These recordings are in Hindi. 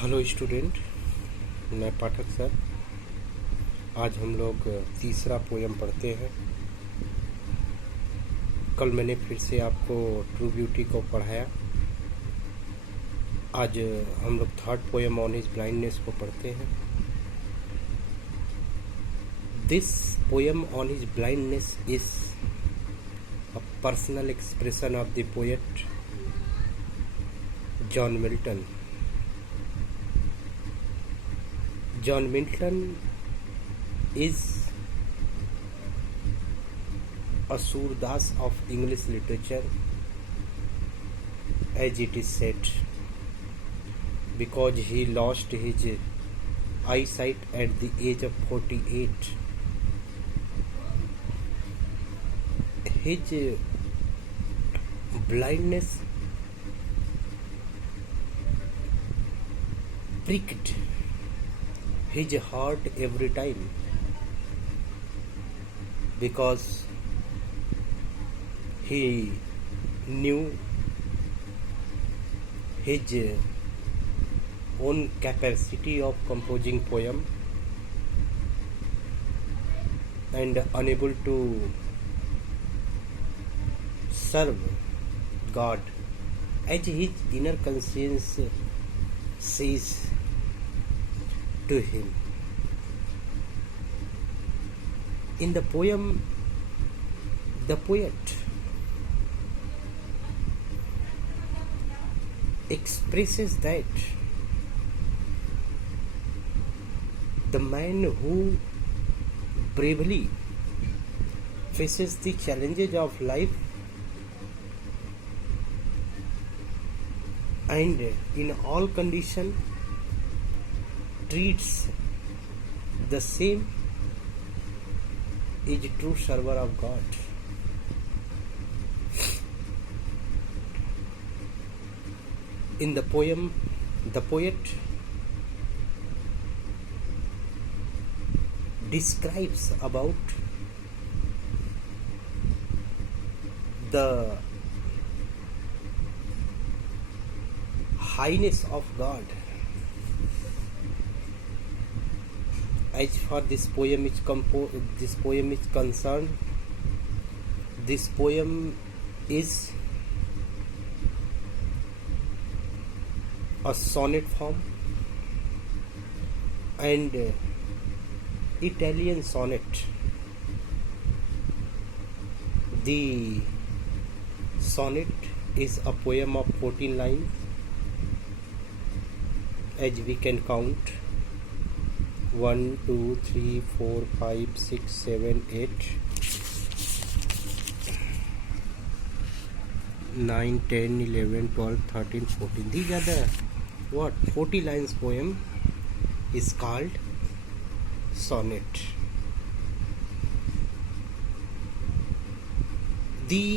हेलो स्टूडेंट, मैं पाठक सर। आज हम लोग तीसरा पोयम पढ़ते हैं। कल मैंने फिर से आपको ट्रू ब्यूटी को पढ़ाया। आज हम लोग third poem on his blindness को पढ़ते हैं। This poem on his blindness is a personal expression of the poet John Milton. John Milton is a Surdas of English literature, as it is said, because he lost his eyesight at the age of 48. His blindness pricked his heart every time, because he knew his own capacity of composing poem and unable to serve God as his inner conscience says to him. In the poem, the poet expresses that the man who bravely faces the challenges of life and in all conditions treats the same is a true server of God. In the poem, the poet describes about the highness of God. As far this poem is concerned, this poem is a sonnet form and Italian sonnet. The sonnet is a poem of 14 lines, as we can count: 1, 2, 3, 4, 5, 6, 7, 8, 9, 10, 11, 12, 13, 14. These are the 40 lines poem is called sonnet. The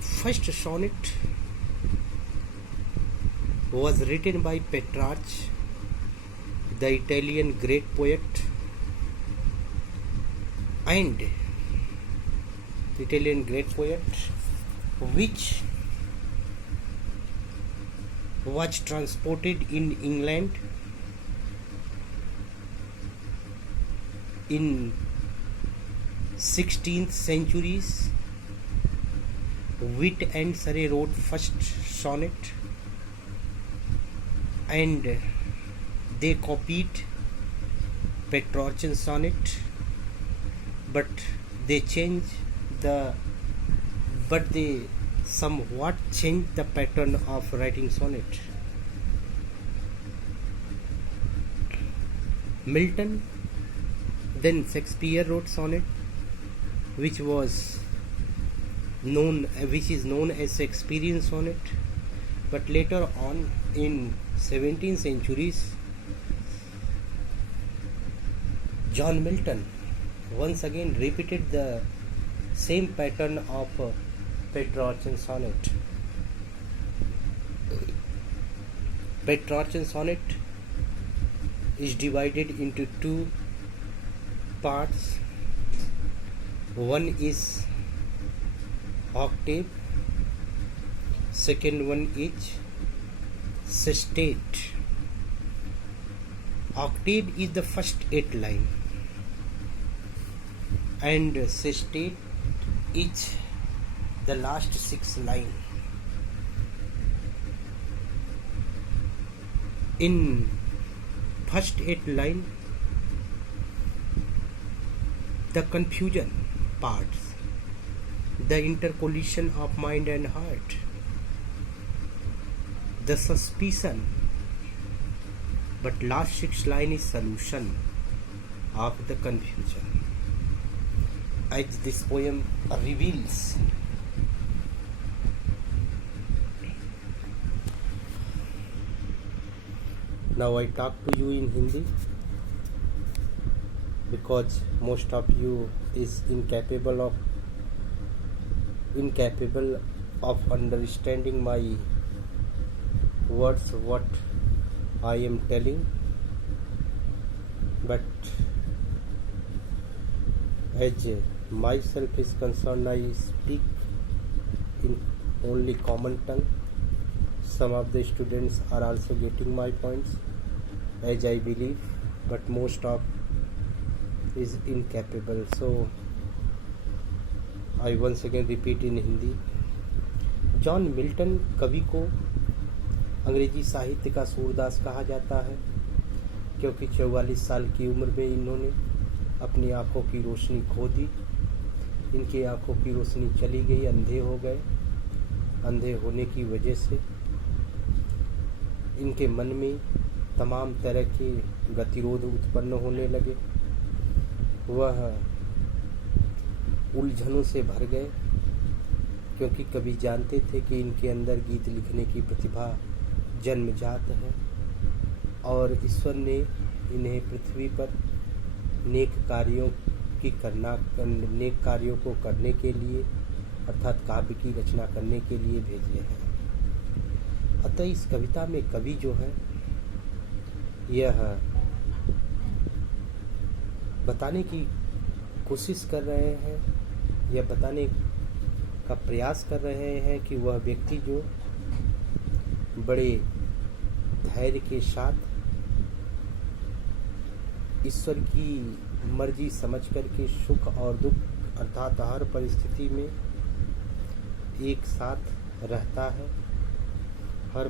first sonnet was written by Petrarch, the Italian great poet, which was transported in England in 16th centuries. Wit and Surrey wrote first sonnet and they copied Petrarchan sonnet, but they somewhat changed the pattern of writing sonnet. Milton, then Shakespeare wrote sonnet, which is known as Shakespearean sonnet, but later on in 17th centuries, John Milton once again repeated the same pattern of Petrarchan sonnet. Petrarchan sonnet is divided into two parts. One is octave, second one is sestet. Octave is the first 8 line, and sestet is the last 6 line. In first 8 line, the confusion parts, the intercollision of mind and heart, the suspicion, but last 6 line is solution of the confusion, as this poem reveals. Now I talk to you in Hindi because most of you is incapable of understanding my words, what I am telling. But as myself is concerned, I speak in only common tongue. Some of the students are also getting my points, as I believe, but most of is incapable. So I once again repeat in Hindi. John Milton कवि को अंग्रेजी साहित्य का सूरदास कहा जाता है, क्योंकि 44 साल की उम्र में इन्होंने अपनी आंखों की रोशनी खो दी। इनकी आंखों की रोशनी चली गई, अंधे हो गए। अंधे होने की वजह से इनके मन में तमाम तरह के गतिरोध उत्पन्न होने लगे। वह उलझनों से भर गए, क्योंकि कभी जानते थे कि इनके अंदर गीत लिखने की प्रतिभा जन्मजात है और ईश्वर ने इन्हें पृथ्वी पर नेक कार्यों को करने के लिए, अर्थात काव्य की रचना करने के लिए भेजे हैं। अतः इस कविता में कवि जो है यह बताने की कोशिश कर रहे हैं, यह बताने का प्रयास कर रहे हैं कि वह व्यक्ति जो बड़े धैर्य के साथ ईश्वर की मर्जी समझ करके सुख और दुख अर्थात हर परिस्थिति में एक साथ रहता है, हर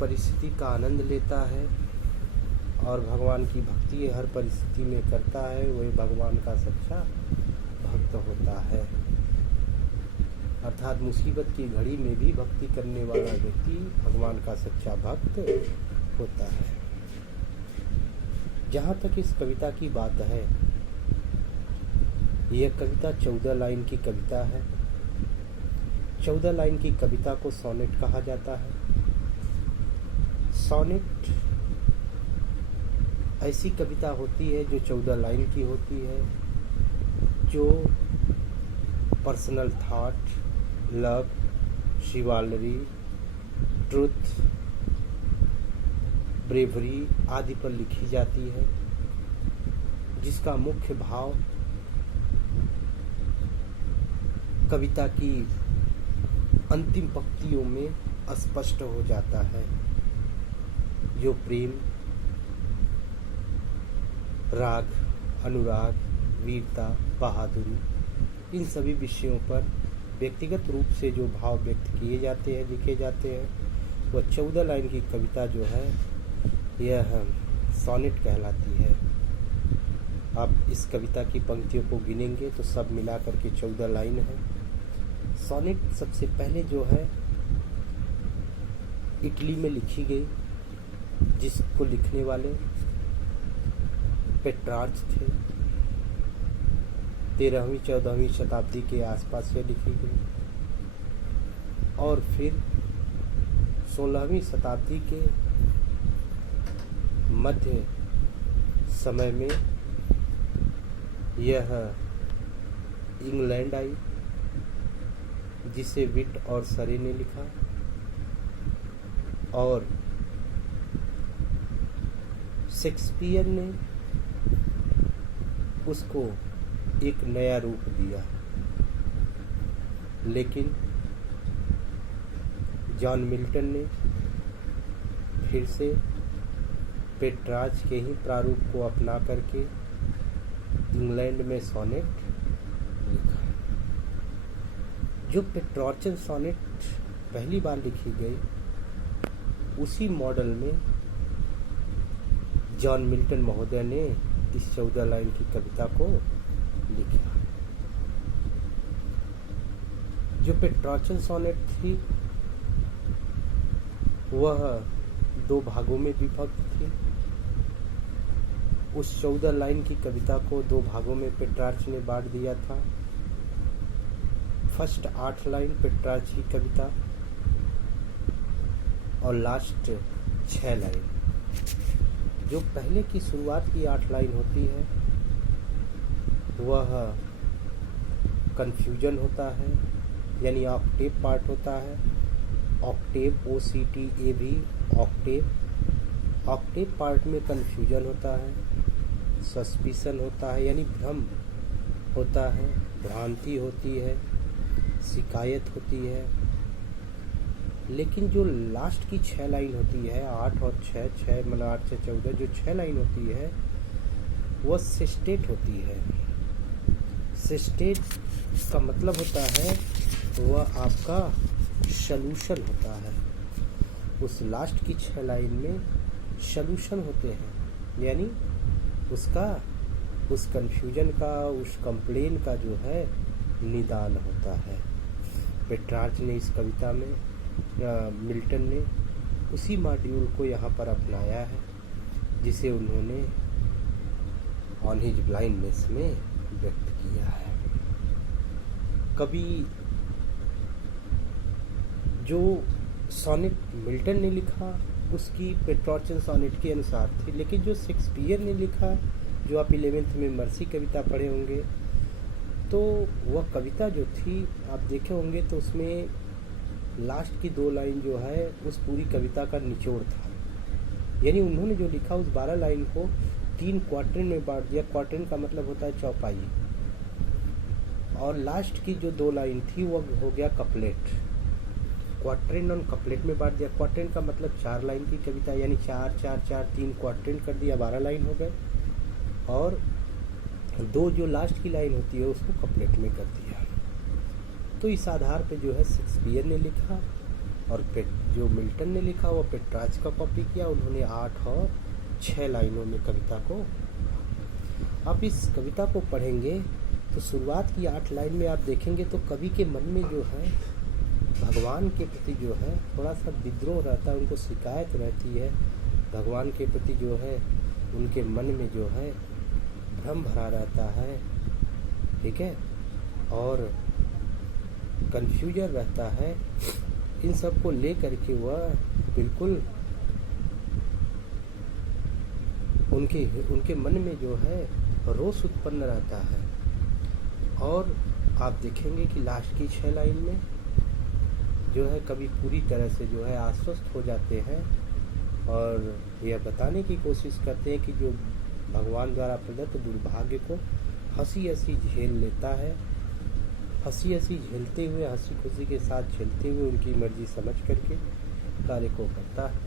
परिस्थिति का आनंद लेता है और भगवान की भक्ति हर परिस्थिति में करता है, वही भगवान का सच्चा भक्त होता है। अर्थात मुसीबत की घड़ी में भी भक्ति करने वाला व्यक्ति भगवान का सच्चा भक्त होता है। जहाँ तक इस कविता की बात है, यह कविता 14 लाइन की कविता है। 14 लाइन की कविता को सोनेट कहा जाता है। सोनेट ऐसी कविता होती है जो 14 लाइन की होती है, जो personal thought, love, chivalry, truth, bravery आदि पर लिखी जाती है, जिसका मुख्य भाव कविता की अंतिम पंक्तियों में स्पष्ट हो जाता है, जो प्रेम, राग, अनुराग, वीरता, बहादुरी इन सभी विषयों पर व्यक्तिगत रूप से जो भाव व्यक्त किए जाते हैं, लिखे जाते हैं, वह 14 लाइन की कविता जो है यह सोनेट कहलाती है। आप इस कविता की पंक्तियों को गिनेंगे तो सब मिलाकर के 14 लाइन है। सोनेट सबसे पहले जो है इटली में लिखी गई, जिसको लिखने वाले पेट्रार्च थे। 13वीं-14वीं शताब्दी के आसपास से लिखी गई और फिर 16वीं शताब्दी के मध्य समय में यह इंग्लैंड आई, जिसे विट और सरे ने लिखा और शेक्सपियर ने उसको एक नया रूप दिया। लेकिन जॉन मिल्टन ने फिर से पेट्रार्च के ही प्रारूप को अपना करके इंग्लैंड में सोनेट लिखा। जो पेट्रार्चन सोनेट पहली बार लिखी गई, उसी मॉडल में जॉन मिल्टन महोदय ने इस 14 लाइन की कविता को लिखा। जो पेट्रार्चन सोनेट थी वह 2 भागों में विभक्त थी। उस 14 लाइन की कविता को 2 भागों में पेट्रार्च ने बांट दिया था। फर्स्ट 8 लाइन पेट्रार्च की कविता और लास्ट 6 लाइन। जो पहले की शुरुआत की 8 लाइन होती है वह कंफ्यूजन होता है, यानी ऑक्टेव पार्ट होता है। Octave OCTAV Octave. Octave part में कंफ्यूजन होता है, सस्पिशन होता है यानी भ्रम होता है, भ्रांति होती है, शिकायत होती है। लेकिन जो लास्ट की 6 लाइन होती है, 8 और 6 मतलब 8 से 14, जो 6 लाइन होती है वह सेस्टेट होती है। सेस्टेट का मतलब होता है वह आपका सॉल्यूशन होता है। उस लास्ट की 6 लाइन में सॉल्यूशन होते हैं, यानी उसका उस कंफ्यूजन का, उस कंप्लेन का जो है निदान होता है। पेट्रार्च ने इस कविता में, मिल्टन ने उसी मॉड्यूल को यहाँ पर अपनाया है जिसे उन्होंने ऑन हिज ब्लाइंडनेस में व्यक्त किया है। कभी जो सोनेट मिल्टन ने लिखा उसकी पेट्रार्चन सोनेट के अनुसार थी, लेकिन जो शेक्सपियर ने लिखा, जो आप 11th में मर्सी कविता पढ़े होंगे, तो वह कविता जो थी आप देखे होंगे तो उसमें लास्ट की 2 लाइन जो है उस पूरी कविता का निचोड़ था। यानी उन्होंने जो लिखा उस 12 लाइन को 3 क्वार्टरन में बांट दिया। क्वार्टरन का मतलब होता है चौपाई, और लास्ट की जो 2 लाइन थी वह हो गया कपलेट। क्वार्टरन और कपलेट में बांट दिया। क्वार्टरन का मतलब 4 लाइन की कविता, यानी 4 4 4 3 क्वार्टरन कर दिया, 12 लाइन हो गए। और 2 जो लास्ट की लाइन होती है उसको कपलेट में कर दिया। तो इस आधार पे जो है शेक्सपियर ने लिखा और जो मिल्टन ने लिखा वो पेट्रार्च का कॉपी किया। उन्होंने 8 और 6 लाइनों में कविता को। आप इस कविता को पढ़ेंगे तो शुरुआत की 8 लाइन में आप देखेंगे तो कवि के मन में जो है भगवान के प्रति जो है थोड़ा सा विद्रोह रहता है, उनको शिकायत रहती है। भगवान के प्रति जो है उनके मन में जो है भ्रम भरा रहता है, ठीक है, और कन्फ्यूजन रहता है। इन सब को ले करके वह बिल्कुल उनके मन में जो है रोष उत्पन्न रहता है। और आप देखेंगे कि लास्ट की 6 लाइन में जो है कवि पूरी तरह से जो है आश्वस्त हो जाते हैं और यह बताने की कोशिश करते हैं कि जो भगवान द्वारा प्रदत्त दुर्भाग्य को हंसी हंसी झेल लेता है। हंसी हंसी झेलते हुए, हंसी खुशी के साथ झेलते हुए उनकी मर्जी समझ करके कार्य को करता है,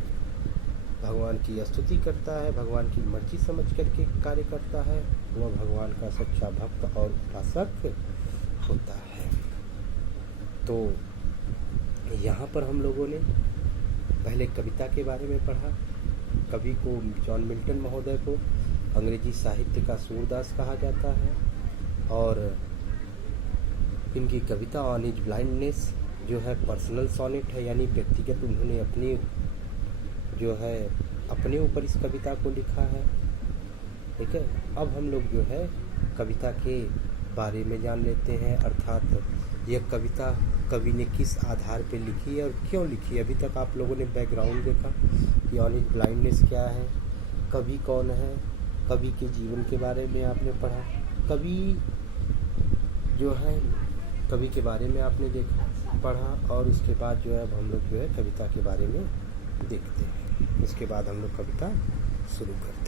भगवान की स्तुति करता है, भगवान की मर्जी समझ करके कार्य करता है। वह भगवान का सच्चा भक्त और उपासक होता है। तो यहाँ पर हम लोगों ने पहले कविता के बारे में पढ़ा। कवि को जॉन मिल्टन महोदय को अंग्रेजी साहित्य का सूरदास कहा जाता है और इनकी कविता ऑन हिज ब्लाइंडनेस जो है पर्सनल सोनेट है, यानी व्यक्तिगत उन्होंने अपनी जो है अपने ऊपर इस कविता को लिखा है, ठीक है। अब हम लोग जो है कविता के बारे में जान लेते हैं, अर्थात यह कविता कवि ने किस आधार पे लिखी है और क्यों लिखी है। अभी तक आप लोगों ने बैकग्राउंड देखा कि ऑन हिज ब्लाइंडनेस क्या है, कवि कौन है, कवि के जीवन के बारे में आपने पढ़ा, कवि जो है कवि के बारे में आपने देखा पढ़ा, और उसके बाद जो है अब हम लोग जो है कविता के बारे में देखते हैं। उसके बाद हम लोग कविता शुरू करते हैं।